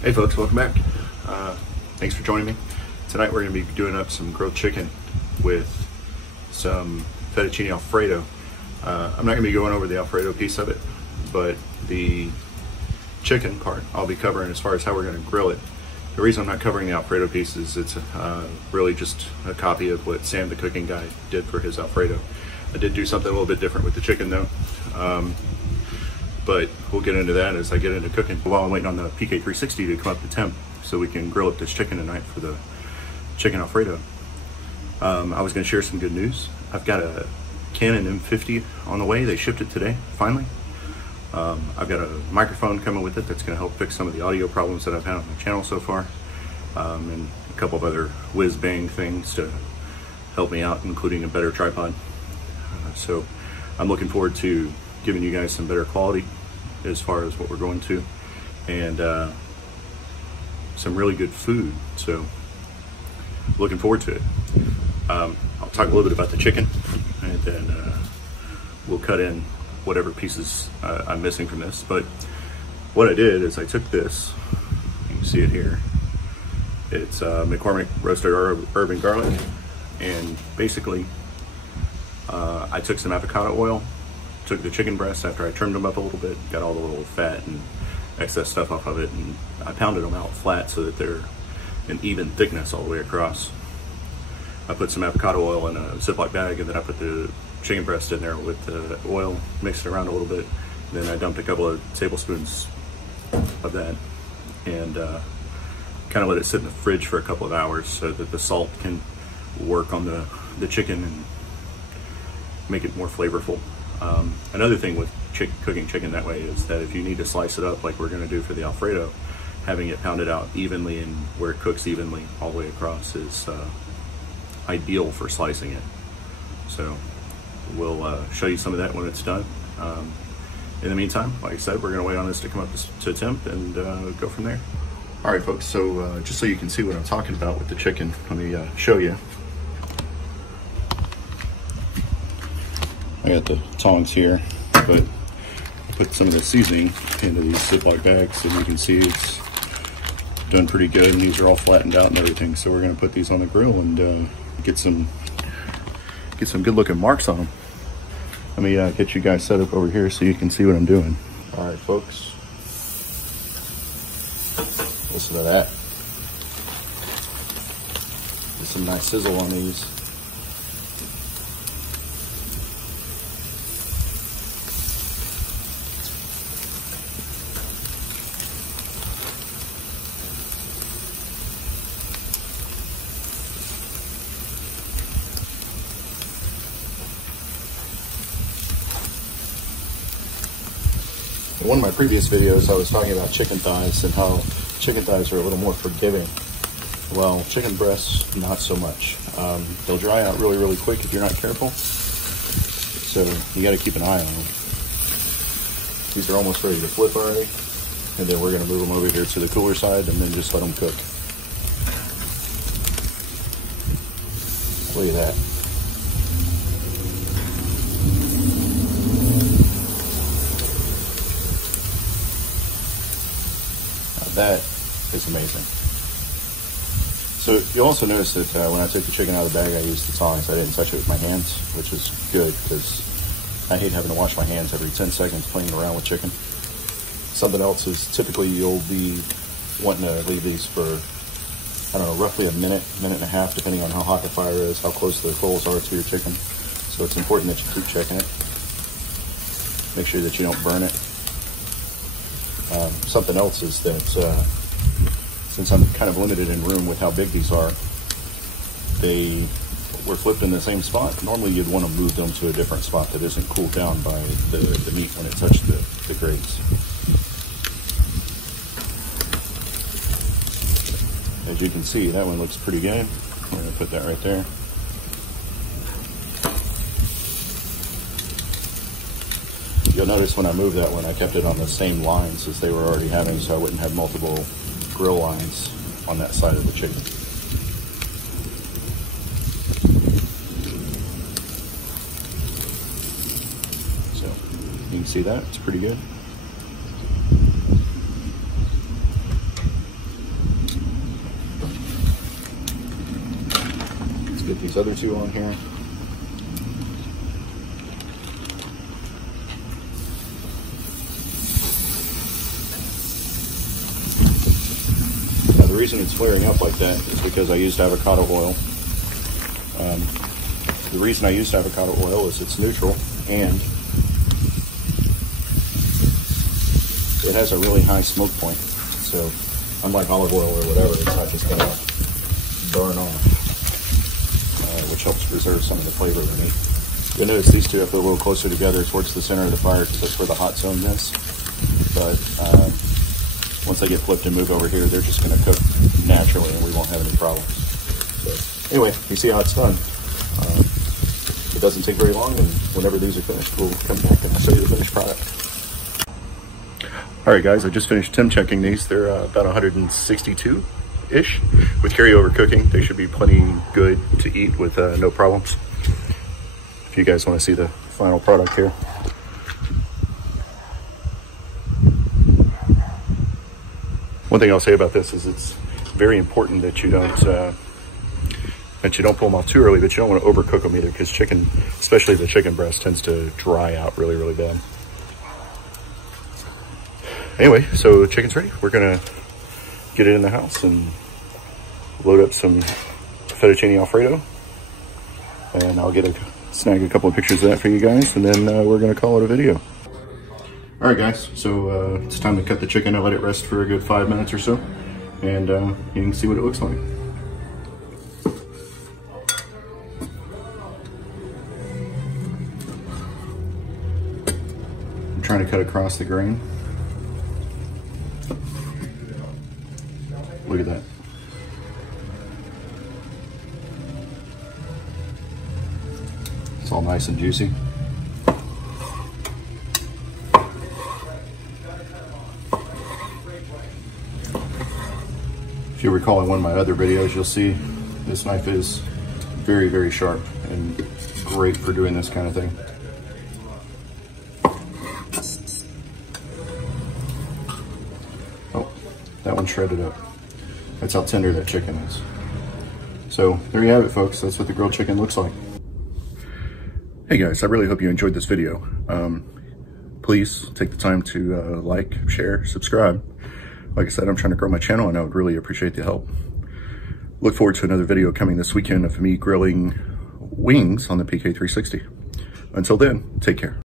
Hey folks, welcome back. Thanks for joining me. Tonight we're going to be doing up some grilled chicken with some fettuccine alfredo. I'm not going to be going over the alfredo piece of it, but the chicken part I'll be covering as far as how we're going to grill it. The reason I'm not covering the alfredo piece is it's really just a copy of what Sam the cooking guy did for his alfredo. I did do something a little bit different with the chicken though. But we'll get into that as I get into cooking. While I'm waiting on the PK360 to come up to temp so we can grill up this chicken tonight for the chicken alfredo. I was gonna share some good news. I've got a Canon M50 on the way. They shipped it today, finally. I've got a microphone coming with it that's gonna help fix some of the audio problems that I've had on my channel so far. And a couple of other whiz-bang things to help me out, including a better tripod. So I'm looking forward to giving you guys some better quality as far as what we're going to, and some really good food. So looking forward to it. I'll talk a little bit about the chicken, and then we'll cut in whatever pieces I'm missing from this. But what I did is I took this, you can see it here, it's McCormick roasted herb and garlic, and basically I took some avocado oil, took the chicken breasts after I trimmed them up a little bit, got all the little fat and excess stuff off of it, and I pounded them out flat so that they're an even thickness all the way across. I put some avocado oil in a Ziploc bag, and then I put the chicken breast in there with the oil, mixed it around a little bit, and then I dumped a couple of tablespoons of that, and kind of let it sit in the fridge for a couple of hours so that the salt can work on the chicken and make it more flavorful. Another thing with cooking chicken that way is that if you need to slice it up like we're going to do for the alfredo, having it pounded out evenly and where it cooks evenly all the way across is ideal for slicing it. So we'll show you some of that when it's done. In the meantime, like I said, we're going to wait on this to come up to temp and go from there. All right, folks, so just so you can see what I'm talking about with the chicken, let me show you. I got the tongs here, but I put some of the seasoning into these Ziploc bags, and you can see it's done pretty good, and these are all flattened out and everything. So we're gonna put these on the grill and get some good looking marks on them. Let me get you guys set up over here so you can see what I'm doing. All right, folks, listen to that. Get some nice sizzle on these. In one of my previous videos, I was talking about chicken thighs and how chicken thighs are a little more forgiving. Well, chicken breasts, not so much. They'll dry out really, really quick if you're not careful. So you got to keep an eye on them. These are almost ready to flip already. And then we're going to move them over here to the cooler side and then just let them cook. Look at that. That is amazing. So you'll also notice that when I took the chicken out of the bag, I used the tongs. I didn't touch it with my hands, which was good because I hate having to wash my hands every 10 seconds playing around with chicken. Something else is typically you'll be wanting to leave these for, I don't know, roughly a minute, minute and a half, depending on how hot the fire is, how close the coals are to your chicken. So it's important that you keep checking it. Make sure that you don't burn it. Something else is that since I'm kind of limited in room with how big these are, they were flipped in the same spot. Normally you'd want to move them to a different spot that isn't cooled down by the meat when it touched the grates. As you can see, that one looks pretty good. We're going to put that right there. You'll notice when I moved that one, I kept it on the same lines as they were already having, so I wouldn't have multiple grill lines on that side of the chicken. So you can see that, it's pretty good. these other two on here. Now the reason it's flaring up like that is because I used avocado oil. The reason I used avocado oil is it's neutral and it has a really high smoke point. So unlike olive oil or whatever, it's not just going to burn off, which helps preserve some of the flavor of the meat. You'll notice these two have to go a little closer together towards the center of the fire because that's where the hot zone is. But once they get flipped and move over here, they're just going to cook naturally and we won't have any problems. So anyway, you see how it's done. It doesn't take very long, and whenever these are finished, we'll come back and I'll show you the finished product. All right, guys, I just finished temp checking these. They're about 162-ish. With carryover cooking, they should be plenty good to eat with no problems. If you guys want to see the final product here. One thing I'll say about this is it's very important that you don't pull them off too early, but you don't want to overcook them either, because chicken, especially the chicken breast, tends to dry out really, really bad. Anyway, so chicken's ready. We're gonna get it in the house and load up some fettuccine alfredo, and I'll snag a couple of pictures of that for you guys, and then we're gonna call it a video. All right, guys, so it's time to cut the chicken. I let it rest for a good 5 minutes or so, and you can see what it looks like. I'm trying to cut across the grain. Look at that. It's all nice and juicy. If you recall in one of my other videos, you'll see this knife is very, very sharp and great for doing this kind of thing. Oh, that one shredded up. That's how tender that chicken is. So there you have it, folks. That's what the grilled chicken looks like. Hey guys, I really hope you enjoyed this video. Please take the time to like, share, subscribe. Like I said, I'm trying to grow my channel and I would really appreciate the help. Look forward to another video coming this weekend of me grilling wings on the PK360. Until then, take care.